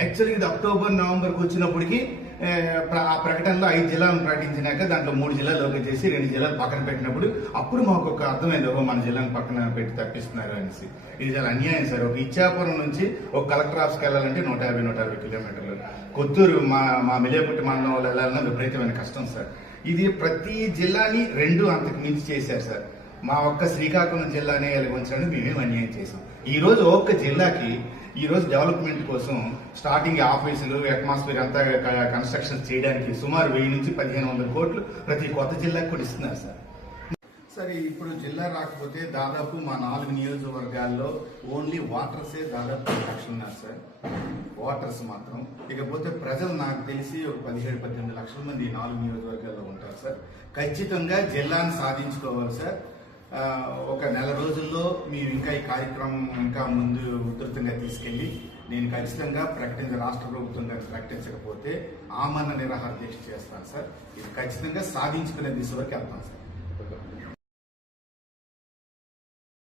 యాక్చువల్గా ఇది అక్టోబర్ నవంబర్కి వచ్చినప్పటికీ ఆ ప్రకటనలో 5 జిల్లాలను ప్రకటించినాక దాంట్లో 3 జిల్లాలు ఓకే చేసి 2 జిల్లాలు పక్కన పెట్టినప్పుడు అప్పుడు మాకు ఒక అర్థమైంది, మన జిల్లాను పక్కన పెట్టి తప్పిస్తున్నారు అనేసి. ఇది చాలా అన్యాయం సార్. ఒక ఇచ్చాపురం నుంచి ఒక కలెక్టర్ ఆఫీస్కి వెళ్ళాలంటే 150 కిలోమీటర్లు, కొత్తూరు మా మిలియపుట్టి మండలం వాళ్ళు వెళ్ళాలన్నా విపరీతమైన కష్టం సార్. ఇది ప్రతి జిల్లాని 2 అంతకు మించి చేశారు సార్. మా ఒక్క శ్రీకాకుళం జిల్లానే ఉంచడానికి మేమేం అన్యాయం చేసాం. ఈ రోజు ఒక్క జిల్లాకి ఈ రోజు డెవలప్మెంట్ కోసం స్టార్టింగ్ ఆఫీసులు అట్మాస్ఫియర్ అంతా కన్స్ట్రక్షన్ చేయడానికి సుమారు 1000 నుంచి 1500 కోట్లు ప్రతి కొత్త జిల్లాకి కూడా ఇస్తున్నారు సార్. సరే, ఇప్పుడు జిల్లా రాకపోతే దాదాపు మా 4 నియోజకవర్గాల్లో ఓన్లీ వాటర్సే దాదాపు 10 లక్షలు ఉన్నారు సార్. వాటర్స్ మాత్రం. ఇకపోతే ప్రజలు నాకు తెలిసి ఒక 17-18 లక్షల మంది ఈ 4 నియోజకవర్గాల్లో ఉంటారు సార్. ఖచ్చితంగా జిల్లాను సాధించుకోవాలి సార్. ఒక నెల రోజుల్లో మేము ఇంకా ఈ కార్యక్రమం ఇంకా ముందు ఉధృతంగా తీసుకెళ్లి నేను ఖచ్చితంగా రాష్ట్ర ప్రభుత్వం గారు ప్రకటించకపోతే ఆమరణ నిరాహార దీక్ష చేస్తాను సార్. ఇది ఖచ్చితంగా సాధించుకునే దిశ వరకు వెళ్తాను సార్.